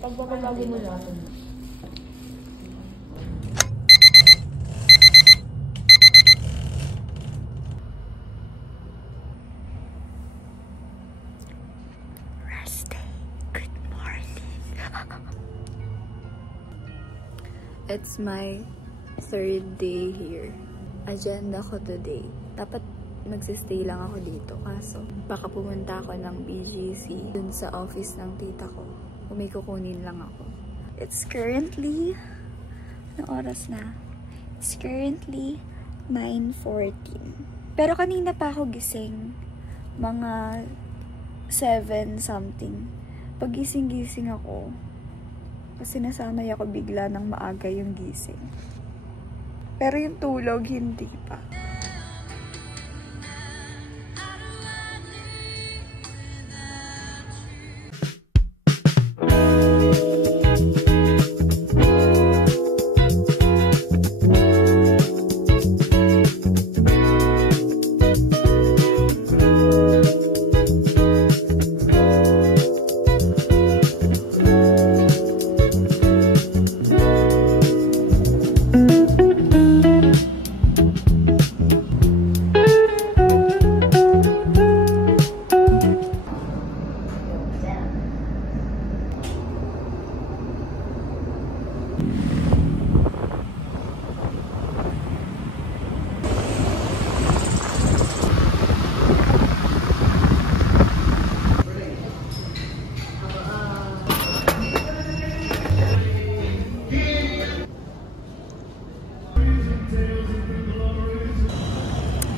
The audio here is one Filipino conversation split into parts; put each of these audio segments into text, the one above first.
Pagbabago mo lang. It's my third day here. Agenda ko today. Dapat magsistay lang ako dito. Kaso, baka pumunta ako ng BGC dun sa office ng tita ko. Kung may kukunin lang ako. It's currently... Anong oras na? It's currently 9:14. Pero kanina pa ako gising. Mga 7 something. Pag gising-gising ako, kasi nasanay ako bigla ng maaga yung gising. Pero yung tulog, hindi pa.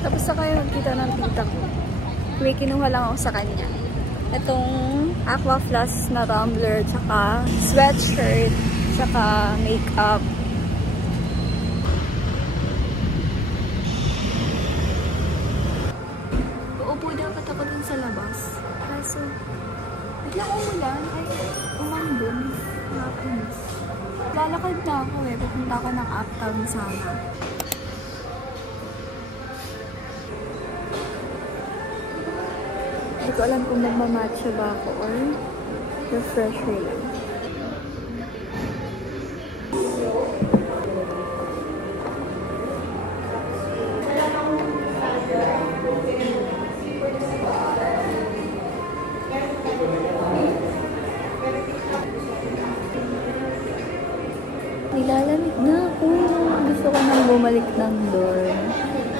Tapos na kayo magkita ng tita ko. May kinuha lang ako sa kanya. Itong aqua flask na tumbler, tsaka sweatshirt, tsaka makeup. Uupo dapat ako dun sa labas. Kaso, biglang umulan. Ay, umambon. Nakakainis. Lalakad na ako eh. Pupunta ako ng uptown sana. Hindi ko alam kung magmamatcha ba ako or refresher lang. Nilalamig na ako. Gusto ko nang bumalik ng dorm.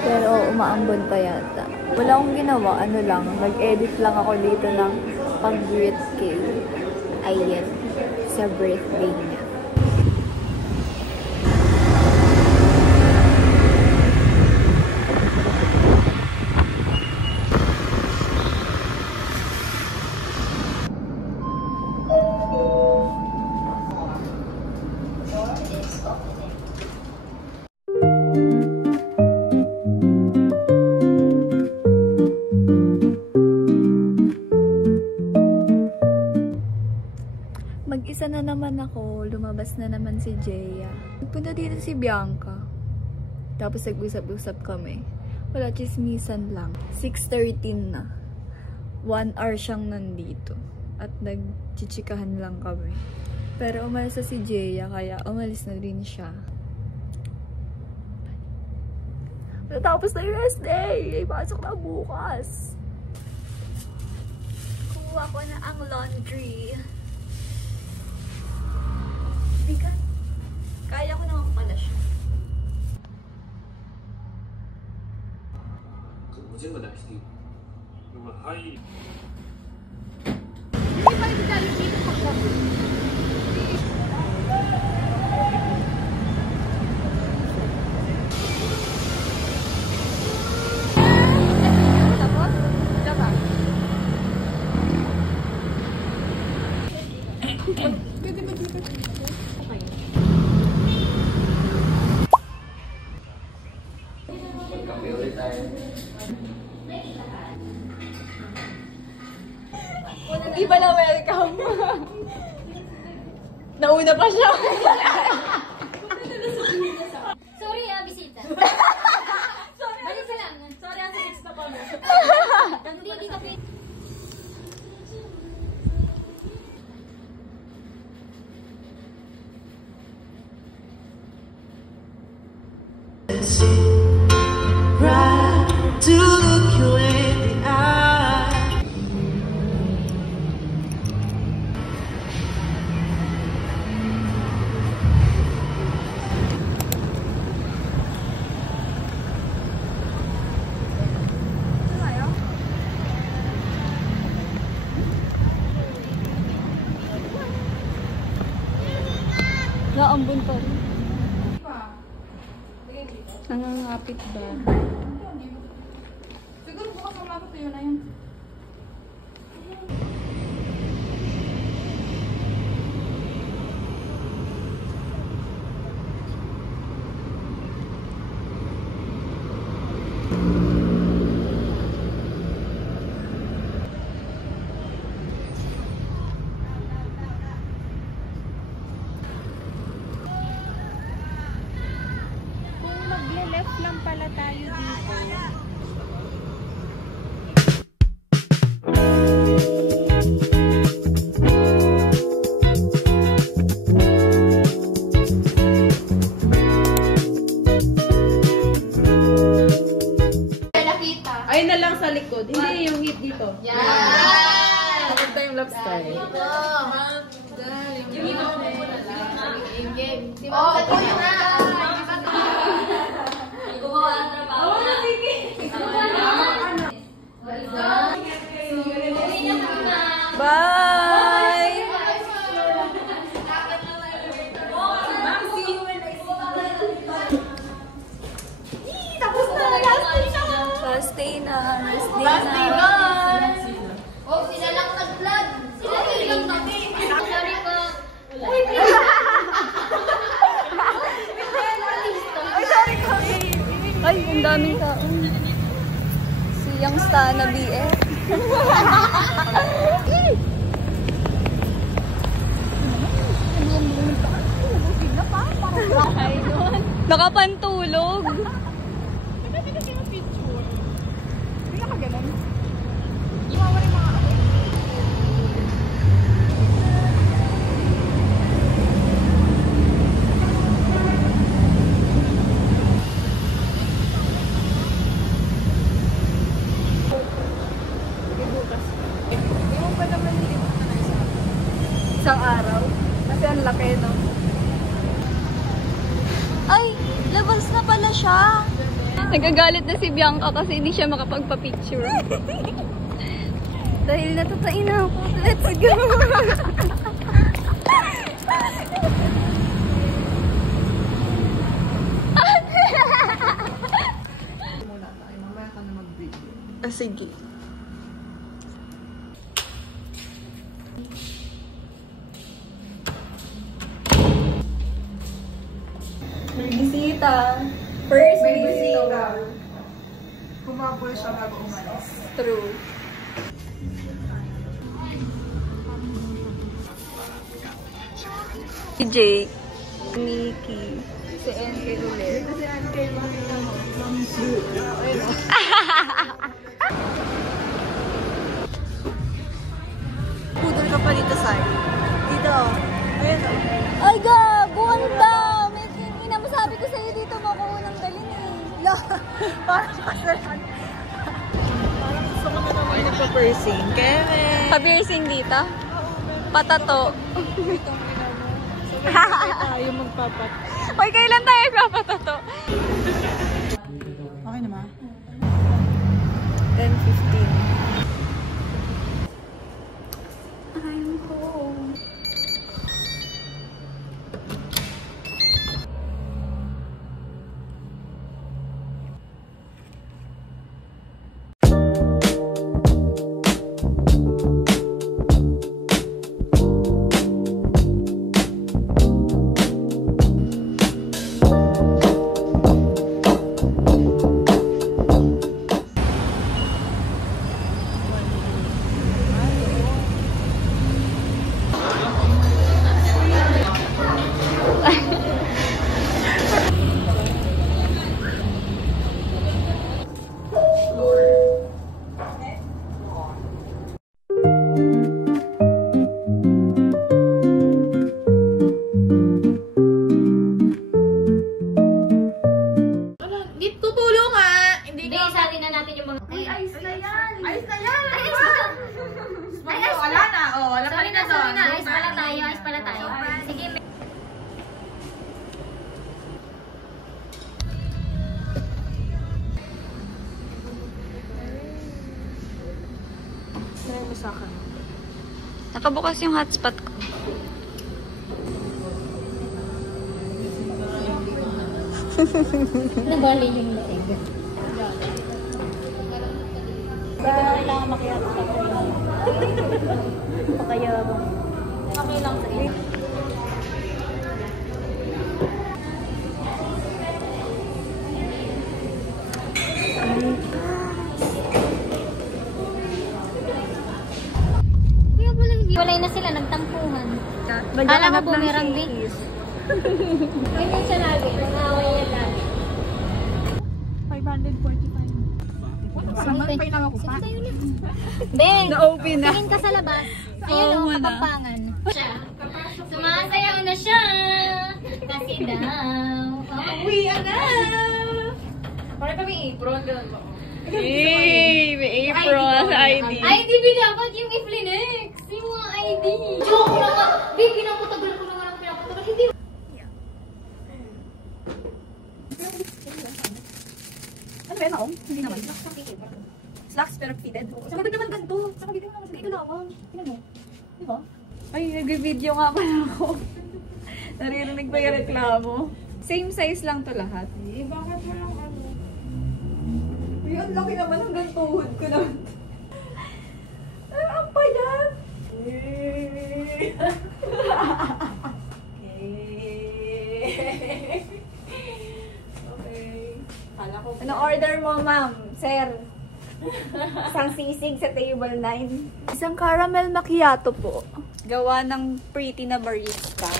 Pero umaambon pa yata. Wala akong ginawa, ano lang, nag-edit lang ako dito ng pag-greet kay Ayen sa birthday niya. Mag-isa na naman ako, lumabas na naman si Jeya. Nagpunta dito si Bianca. Tapos nag-usap-usap kami. Wala, chismisan lang. 6:13 na. 1 hour siyang nandito. At nagchichikahan lang kami. Pero umalis na si Jeya, kaya umalis na rin siya. Natapos na yung rest day! Ay, pasok na bukas! Kuha ko na ang laundry. Bigat. Kaya ko naman pala siya. Hindi pala welcome. Nauna pa siya. Sorry bisita. Sorry. Balik ka lang. Sorry, asa next pa pa mo. Hindi ka Naambun pa rin. Nangangapit ba? Siguro bukas ang lagot yun na yun. Kung magle-left lang pala tayo dito. Ayun na lang sa likod. Hindi yung hit dito. Kapag tayo yung lobster. Bye! Last day na. Last day na. Oh, sila lang nag-vlog. Sila lang kami. Sorry po. Ay, sorry ko. Ay, ang daming tao. Si Young Star na BF. Nakapantulog. Isang araw. Kasi ang laki, no? Ay! Labas na pala siya! Nagagalit na si Bianca kasi hindi siya makapagpa-picture. Dahil natutain na ako. Let's go! Muna tayo. Mamaya ka na mag-video. Sige. May bisita. First bisita. Kumabol siya bago umalis. True. Si Jake, Nikki, si NK ulit. Kasi ang kay Marina mo. Pudol ka pa dito, Sai. Dito. Ayun. Ay, gago! Ang dami! Inasabi ko sa'yo dito makuha ng galing eh. Parang kasalanan. Parang gusto ko na naman nagpa-piercing. Kevin! Pa-piercing dito? Patato. Sabay tayo magpapat. Hoy, kailan tayo magpapatato? Okay naman. 10:15. I'm home. Sa akin. Nakabukas yung hotspot ko. Nabali yung leeg. Hindi ko na kailangan makiyato sa pakayabang. Okay lang sa iyo. Kuya pala hindi. Walay na sila, nagtampuhan. Kala mo bumerang din. Ganyan siya lagi, nangaway yan lagi. 545. Samampay lang ako pa. Ben, Na-open na. tingin ka sa labas. Ayun o, kapampangan. Sumasayaw na siya. Kasi daw. Uwi na! Parang kami apron. Ganun mo. Hey, may apron sa ID. ID dapat yung i-flinex. Yung mga ID. Joke naman. Babe, pinaputagal ko naman ang pinaputagal. Hindi. Ano ba yun ako? Hindi naman. Slacks pero fitted. Sa kabig naman ganito. Sa kabig naman sa lawang. Tingnan mo. Diba? Ay, nag-video nga pala ako. Naririnig ba yung reklamo? Same size lang to lahat. Eh, bakit walang ano? Uy, ang laki naman hanggang tuhod ko na. Ang payat! Okay. Ano order mo, ma'am? Sir? Isang sisig sa table 9. Isang caramel macchiato po. Gawa ng pretty na barista.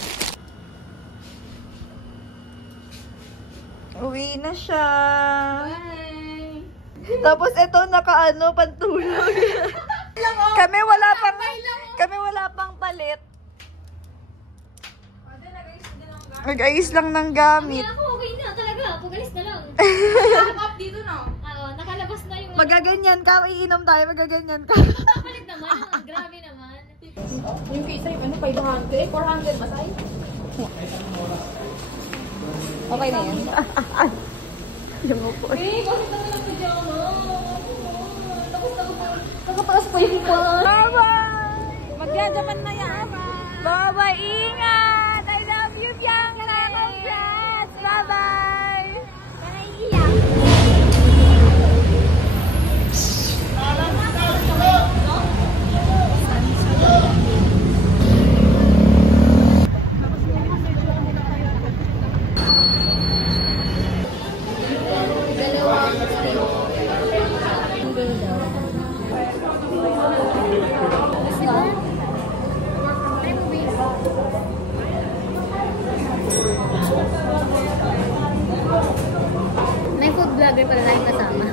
Uwi na siya. Bye. Tapos ito nakaano pantulog. kami wala pang palit. Nag-ayos lang ng gamit. Hindi ako, okay na talaga. Pagalis na lang. Up dito na. Nakalabas na yung... Magaganyan ka, iinom tayo, magaganyan ka. Nakapalit naman. Grabe naman. Yung kisa yung ano, 500, 400 masay. Okay na yan. Yung upo. Eh, bakit naman ang pajama? Nakataas pa yung pa. Bye-bye! Magyajaman na yan. Bye-bye! Ingat! I love you, Bianca! Congrats! Bye-bye! May food vlogger pala tayong kasama.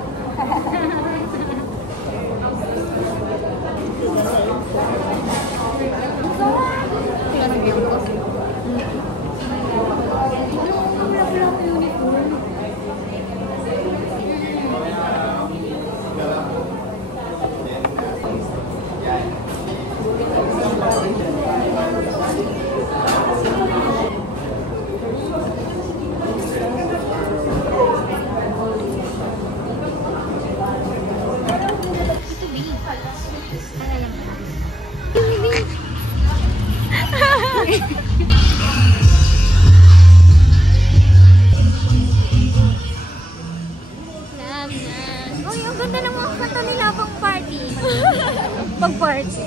Uy, ang ganda ng mga kanta nila pang party. Pag party.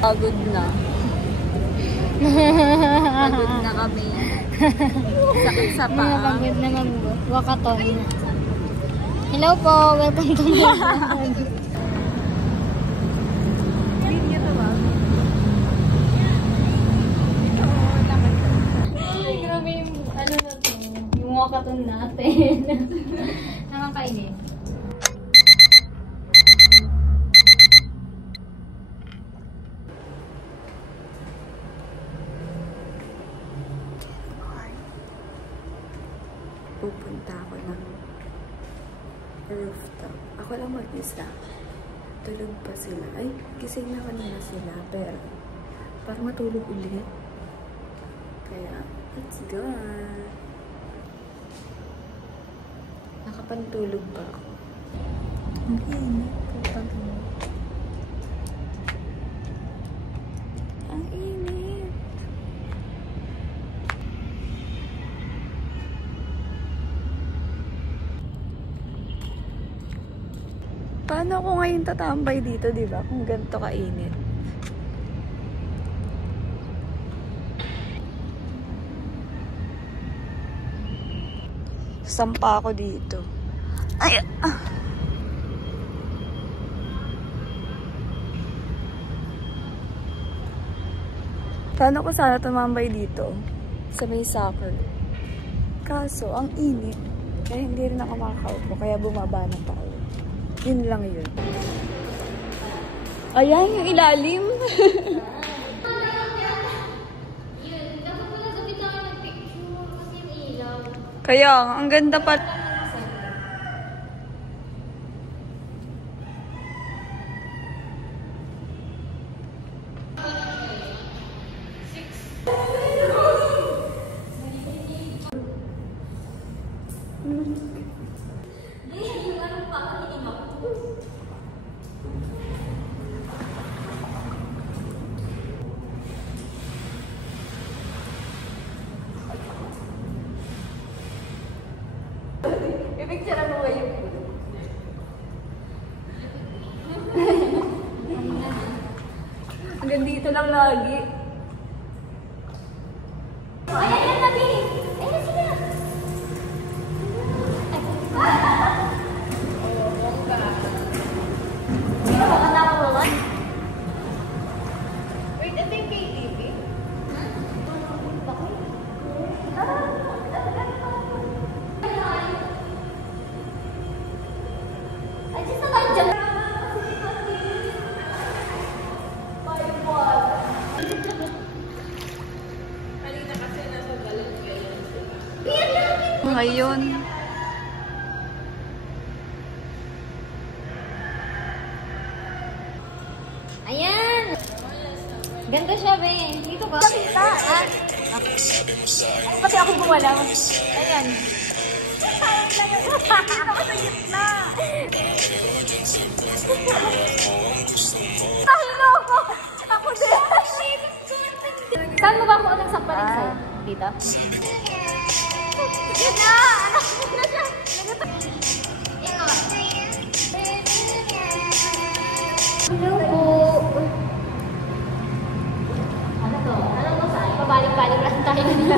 Pagod na. Pagod na kami. Sakit sa paa. Pagod na mag-wakaton. Hello po, welcome to my vlog. Ay, grabe yung ano na to. Yung wakaton natin. Nakakainis. Pupunta ako ng rooftop. Ako lang mag-isa. Tulog pa sila. Ay, gising na kanina sila. Pero, parang matulog ulit. Kaya, let's go. Nakapantulog ba ako? Ang init. Putang ina. Ang init. Paano ako ngayon tatambay dito, di ba? Kung ganito kainit. Sampa ako dito. Ay! Ah. Paano ko sana tumambay dito? Sa may soccer. Kaso, ang init. Kaya hindi rin ako makakaupo. Kaya bumaba na pa ako. Yun lang yun. Ayan, yung ilalim. Kaya, ang ganda pa. Pipicture mo ngayon. Hanggang dito lang lagi. Ayan, Nabi! Ayan na sila! Sino ba ka nakawalan? Wait, ito yung KTV? Ay, just na tayo dyan! Ngayon, Ayan! Ganda siya, be. Dito ka. Kita, ah. Pati ako gumalaw. Ayan. Dito ko sa gitna. Tahilo ko! Ako din. Saan mo ba ako unang sampaling sa'yo? Dito? Yan na! Anak mo na siya. Hello po. Ano to? Alam mo saan? Pabalik-balik lang tayo nila.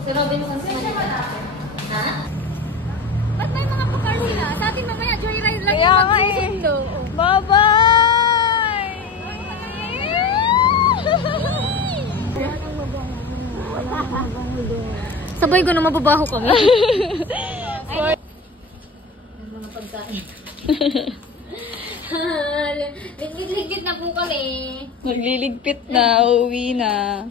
Si Robinson's Manila. Ha? Ba't may mga pakar sila? Sa atin mamaya, joyride lang yung magsusundo. bye-bye! Sabay ko na mababaho kami. Ay, mga pagkain. Ligpit na po kami. Magliligpit na, uwi na.